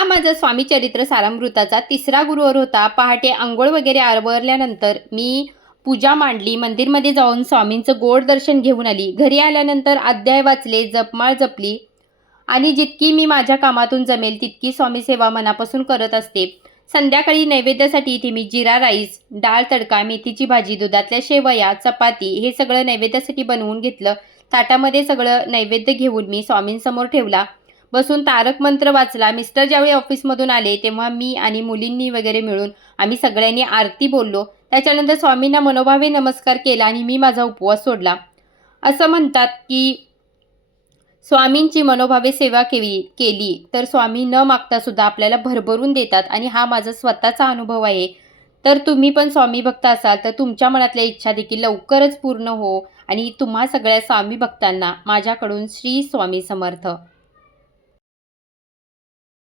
हा माझा स्वामी चरित्र सारामृताचा तिसरा गुरुवार होता. पहाटे अंघोळ वगैरे आवरल्यानंतर मी पूजा मांडली. मंदिरमध्ये जाऊन स्वामींचं गोड दर्शन घेऊन आली. घरी आल्यानंतर अध्याय वाचले, जपमाळ जपली आणि जितकी मी माझ्या कामातून जमेल तितकी स्वामी सेवा मनापासून करत असते. संध्याकाळी नैवेद्यासाठी इथे मी जिरा राईस, डाळ तडका, मेथीची भाजी, दुधातल्या शेवया, चपाती हे सगळं नैवेद्यासाठी बनवून घेतलं. ताटामध्ये सगळं नैवेद्य घेऊन मी स्वामींसमोर ठेवला. बसून तारक मंत्र वाचला. मिस्टर ज्यावेळी ऑफिसमधून आले तेव्हा मी आणि मुलींनी वगैरे मिळून आम्ही सगळ्यांनी आरती बोललो. त्याच्यानंतर स्वामींना मनोभावे नमस्कार केला आणि मी माझा उपवास सोडला. असं म्हणतात की स्वामींची मनोभावे सेवा केली तर स्वामी न मागता सुद्धा आपल्याला भरभरून देतात आणि हा माझा स्वतःचा अनुभव आहे. तर तुम्ही पण स्वामी भक्त असाल तर तुमच्या मनातल्या इच्छा देखील लवकरच पूर्ण हो आणि तुम्हा सगळ्या स्वामी भक्तांना माझ्याकडून श्री स्वामी समर्थ.